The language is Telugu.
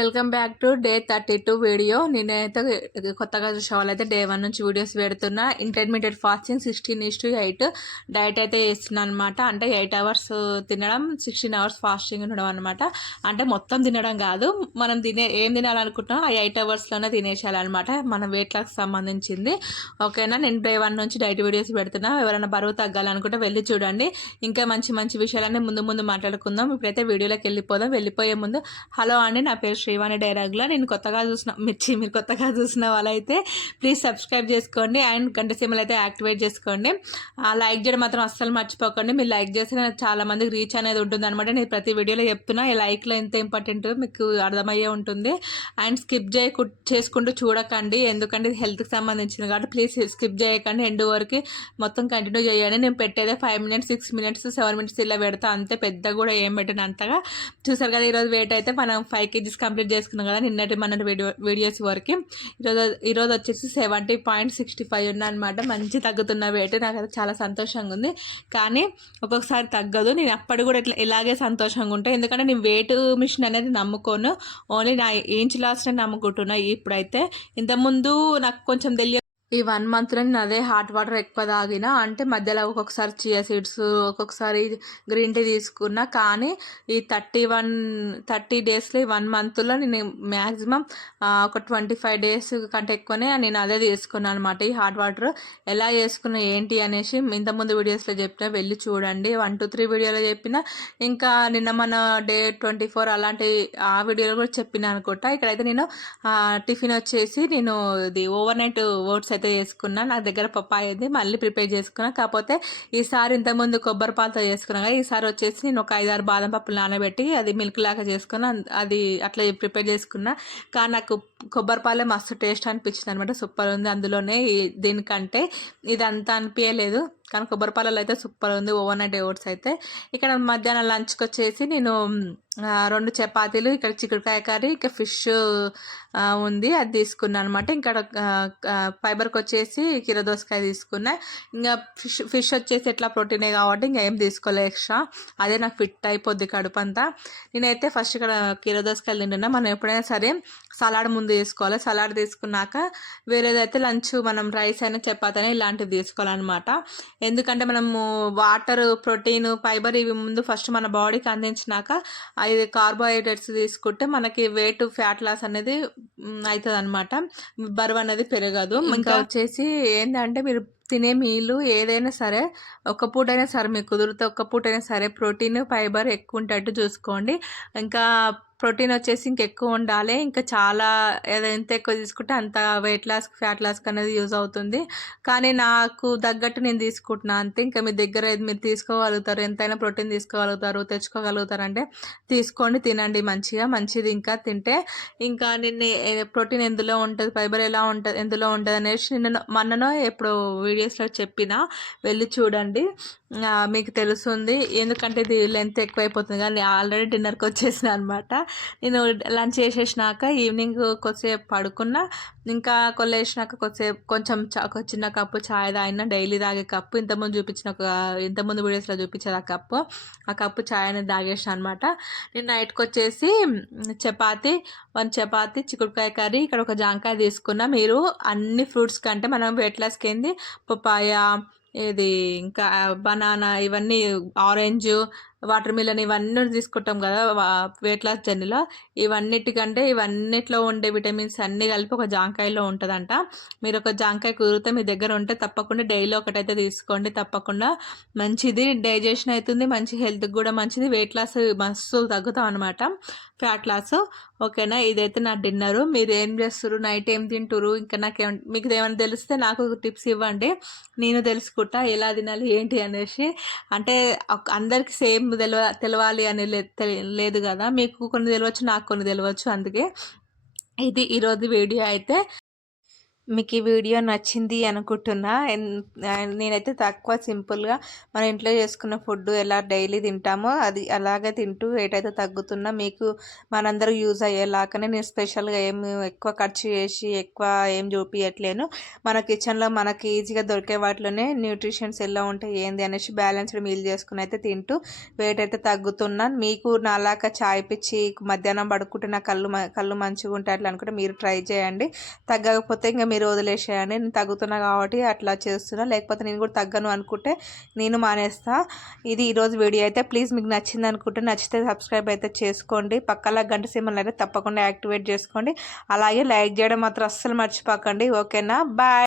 Welcome back to day thirty two video. నేనైతే కొత్తగా చూసే వాళ్ళైతే డే వన్ నుంచి వీడియోస్ పెడుతున్నా. Intermediate fasting sixteen is to eight diet అయితే చేస్తున్నాను అనమాట అంటే ఎయిట్ అవర్స్ తినడం సిక్స్టీన్ అవర్స్ ఫాస్టింగ్ ఉండడం అనమాట అంటే మొత్తం తినడం కాదు. మనం తినే ఏం తినాలనుకుంటున్నాం ఆ ఎయిట్ అవర్స్లోనే తినేసేయాలన్నమాట. మన వెయిట్ లాస్ సంబంధించింది. ఓకేనా? నేను డే వన్ నుంచి డైట్ వీడియోస్ పెడుతున్నా. ఎవరైనా బరువు తగ్గాలనుకుంటే వెళ్ళి చూడండి. ఇంకా మంచి మంచి విషయాలన్నీ ముందు ముందు మాట్లాడుకుందాం. ఇప్పుడైతే వీడియోలోకి వెళ్ళిపోదాం. వెళ్ళిపోయే ముందు హలో అండి నా పేరు శ్రీవాణి డైలాగ్లో నేను కొత్తగా చూసిన మిర్చి మీరు కొత్తగా చూసిన వాళ్ళైతే ప్లీజ్ సబ్స్క్రైబ్ చేసుకోండి అండ్ గంట సిమ్మలు అయితే యాక్టివేట్ చేసుకోండి. లైక్ చేయడం మాత్రం అస్సలు మర్చిపోకండి. మీరు లైక్ చేస్తే నాకు చాలా మందికి రీచ్ అనేది ఉంటుంది అనమాట నేను ప్రతి వీడియోలో చెప్తున్నా ఈ లైక్లో ఎంత ఇంపార్టెంట్ మీకు అర్థమయ్యే ఉంటుంది. అండ్ స్కిప్ చేయకు చేసుకుంటూ చూడకండి. ఎందుకంటే ఇది హెల్త్కి సంబంధించింది కాబట్టి ప్లీజ్ స్కిప్ చేయకండి. ఎండ్ వరకు మొత్తం కంటిన్యూ చేయండి. నేను పెట్టేదే five minutes six minutes seven minutes ఇలా పెడతా. అంతే పెద్ద కూడా ఏం పెట్టను అంతగా. చూసారు కదా ఈరోజు వెయిట్ అయితే మనం ఫైవ్ కేజీస్ కంప్లీట్ చేసుకున్నాం కదా నిన్నటి మన వీడియో వీడియోస్ వరకు. ఈరోజు ఈరోజు వచ్చేసి సెవెంటీ పాయింట్ సిక్స్టీ ఫైవ్ ఉన్నా అనమాట మంచి తగ్గుతున్న వెయిట్ నాకు అది చాలా సంతోషంగా ఉంది. కానీ ఒక్కొక్కసారి తగ్గదు. నేను అప్పటి కూడా ఇట్లా ఇలాగే సంతోషంగా ఉంటాను ఎందుకంటే నేను వెయిట్ మిషన్ అనేది నమ్ముకోను. ఓన్లీ నా ఏంచ్ లాస్ట్నే నమ్ముకుంటున్నా ఇప్పుడైతే. ఇంతకుముందు నాకు కొంచెం తెలియ ఈ వన్ మంత్లో నేను అదే హాట్ వాటర్ ఎక్కువ తాగిన. అంటే మధ్యలో ఒక్కొక్కసారి చియా సీడ్స్ ఒక్కొక్కసారి గ్రీన్ టీ తీసుకున్నా. కానీ ఈ థర్టీ వన్ థర్టీ డేస్లో ఈ వన్ మంత్లో నేను మ్యాక్సిమం ఒక ట్వంటీ ఫైవ్ డేస్ కంటే ఎక్కువనే నేను అదే తీసుకున్నాను అనమాట ఈ హాట్ వాటర్ ఎలా చేసుకున్నా ఏంటి అనేసి ఇంతకుముందు వీడియోస్లో చెప్పిన. వెళ్ళి చూడండి. వన్ టూ త్రీ వీడియోలో చెప్పిన. ఇంకా నిన్న మన డే ట్వంటీ ఫోర్ అలాంటి ఆ వీడియోలో కూడా చెప్పిన అనుకుంటా. ఇక్కడైతే నేను టిఫిన్ వచ్చేసి నేను ఇది ఓవర్ నైట్ ఓట్స్ అయితే చేసుకున్నా నా దగ్గర పప్పాయి ఉంది మళ్ళీ ప్రిపేర్ చేసుకున్నా. కాకపోతే ఈసారి ఇంతకుముందు కొబ్బరి పాలతో చేసుకున్నాగా ఈసారి వచ్చేసి నేను ఒక ఐదారు బాదం పప్పులు నానబెట్టి అది మిల్క్ లాగా చేసుకున్నా. అది అట్లా ప్రిపేర్ చేసుకున్నా. కానీ నాకు కొబ్బరిపాలే మస్తు టేస్ట్ అనిపించింది అనమాట సూపర్ ఉంది అందులోనే దీనికంటే ఇది అంతా అనిపించలేదు కానీ కొబ్బరిపాలలో అయితే సూపర్ ఉంది ఓవర్ నైట్ ఓట్స్ అయితే. ఇక్కడ మధ్యాహ్నం లంచ్కి వచ్చేసి నేను రెండు చపాతీలు ఇక్కడ చిక్కుడుకాయ కర్రీ ఇంకా ఫిష్ ఉంది అది తీసుకున్నాను అనమాట ఇంకా ఫైబర్కి వచ్చేసి కీర దోసకాయ తీసుకున్నా. ఇంకా ఫిష్ ఫిష్ వచ్చేసి ఎట్లా ప్రోటీనే కాబట్టి ఇంకా ఏం తీసుకోలే ఎక్స్ట్రా. అదే నాకు ఫిట్ అయిపోద్ది కడుపు అంతా నేనైతే ఫస్ట్ ఇక్కడ కీర దోసకాయలు తింటున్నా. మనం ఎప్పుడైనా సరే సలాడ్ ముందు తీసుకోవాలి సలాడ్ తీసుకున్నాక వేరేదైతే లంచ్ మనం రైస్ అయినా చపాతీ అయినా ఇలాంటివి తీసుకోవాలన్నమాట. ఎందుకంటే మనము వాటర్ ప్రోటీన్ ఫైబర్ ఇవి ముందు ఫస్ట్ మన బాడీకి అందించినాక ఇది కార్బోహైడ్రేట్స్ తీసుకుంటే మనకి వెయిట్ ఫ్యాట్ లాస్ అనేది అవుతుంది అనమాట బరువు అనేది పెరగదు. ఇంకా వచ్చేసి ఏంటంటే మీరు తినే మీలు ఏదైనా సరే ఒక పూటైనా సరే మీకు కుదిరితే ఒక్క పూటైనా సరే ప్రోటీన్ ఫైబర్ ఎక్కువ ఉండేటట్టు చూసుకోండి. ఇంకా ప్రోటీన్ వచ్చేసి ఇంకెక్కువ ఉండాలి. ఇంకా చాలా ఎంత ఎక్కువ తీసుకుంటే అంత వెయిట్ లాస్ ఫ్యాట్ లాస్ అనేది యూజ్ అవుతుంది. కానీ నాకు తగ్గట్టు నేను తీసుకుంటున్నా అంతే. ఇంకా మీ దగ్గర మీరు తీసుకోగలుగుతారు ఎంతైనా ప్రోటీన్ తీసుకోగలుగుతారు తెచ్చుకోగలుగుతారు అంటే తీసుకోండి తినండి మంచిగా. మంచిది ఇంకా తింటే. ఇంకా నిన్న ప్రోటీన్ ఎందులో ఉంటుంది ఫైబర్ ఎలా ఉంటుంది ఎందులో ఉంటుంది అనేసి నిన్న మొన్ననో ఎప్పుడు ప్రీవియస్లో చెప్పిన వెళ్ళి చూడండి. మీకు తెలుస్తుంది. ఎందుకంటే ఇది లెంత్ ఎక్కువైపోతుంది కానీ ఆల్రెడీ డిన్నర్కి వచ్చేసిన అనమాట నేను లంచ్ చేసేసినాక ఈవినింగ్ కొద్దిసేపు పడుకున్నా. ఇంకా కొల్లేసినాక కొద్దిసేపు కొంచెం ఒక చిన్న కప్పు ఛాయ్ తాగిన డైలీ తాగే కప్పు. ఇంతకుముందు చూపించిన ఒక ఇంతకుముందు వీడియోస్లో చూపించేది ఆ కప్పు. ఆ కప్పు ఛాయ్ అనేది తాగేసిన అనమాట నేను నైట్కి వచ్చేసి చపాతి వన్ చపాతి చిక్కుడుకాయ కర్రీ ఇక్కడ ఒక జాంకాయ తీసుకున్నా. మీరు అన్ని ఫ్రూట్స్ కంటే మనం వెయిట్ లాస్కి ఏంది పపాయ ఇది ఇంకా బనానా ఇవన్నీ ఆరెంజ్ వాటర్ మిలన్ ఇవన్నీ తీసుకుంటాం కదా వెయిట్ లాస్ జర్నీలో ఇవన్నిటికంటే ఇవన్నిట్లో ఉండే విటమిన్స్ అన్నీ కలిపి ఒక జాంకాయలో ఉంటుందంట. మీరు ఒక జాంకాయ కుదిరితే మీ దగ్గర ఉంటే తప్పకుండా డైలీ ఒకటైతే తీసుకోండి. తప్పకుండా మంచిది డైజెషన్ అవుతుంది మంచి హెల్త్కి కూడా మంచిది వెయిట్ లాస్ మస్తు తగ్గుతాం అనమాట ఫ్యాట్ లాస్. ఓకేనా? ఇదైతే నా డిన్నరు. మీరు ఏం చేస్తారు నైట్ ఏం తింటారు ఇంకా నాకు మీకు ఏమైనా తెలిస్తే నాకు టిప్స్ ఇవ్వండి. నేను తెలుసుకుంటా ఎలా తినాలి ఏంటి అనేసి. అంటే అందరికీ సేమ్ తెలవ తెలవాలి అని లేదు కదా? మీకు కొన్ని తెలియవచ్చు నాకు కొన్ని తెలియవచ్చు అందుకే ఇది ఈరోజు వీడియో అయితే మీకు ఈ వీడియో నచ్చింది అనుకుంటున్నా. నేనైతే తక్కువ సింపుల్గా మన ఇంట్లో చేసుకున్న ఫుడ్ ఎలా డైలీ తింటామో అది అలాగే తింటూ ఏటైతే తగ్గుతున్నా. మీకు మనందరూ యూజ్ అయ్యేలాగానే నేను స్పెషల్గా ఏం ఎక్కువ ఖర్చు చేసి ఎక్కువ ఏం చూపించట్లేను మన కిచెన్లో మనకి ఈజీగా దొరికే వాటిలోనే న్యూట్రిషన్స్ ఎలా ఉంటాయి ఏంది అనేసి బ్యాలెన్స్డ్ మీల్ చేసుకుని అయితే తింటూ వెయిట్ అయితే తగ్గుతున్నాను మీకు నాలాగా చాయ్ పిచ్చి మధ్యాహ్నం పడుకుంటే నా కళ్ళు కళ్ళు మంచిగా ఉంటాయి అట్లా అనుకుంటే మీరు ట్రై చేయండి. తగ్గకపోతే ఇంకా మీరు వదిలేసేయండి నేను తగ్గుతున్నా కాబట్టి అట్లా చేస్తున్నా లేకపోతే నేను కూడా తగ్గను అనుకుంటే నేను మానేస్తా. ఇది ఈరోజు వీడియో అయితే ప్లీజ్ మీకు నచ్చింది అనుకుంటే నచ్చితే సబ్స్క్రైబ్ అయితే చేసుకోండి. పక్కల గంట సింబల్ అయితే తప్పకుండా యాక్టివేట్ చేసుకోండి. అలాగే లైక్ చేయడం మాత్రం అస్సలు మర్చిపోకండి. ఓకేనా? బాయ్.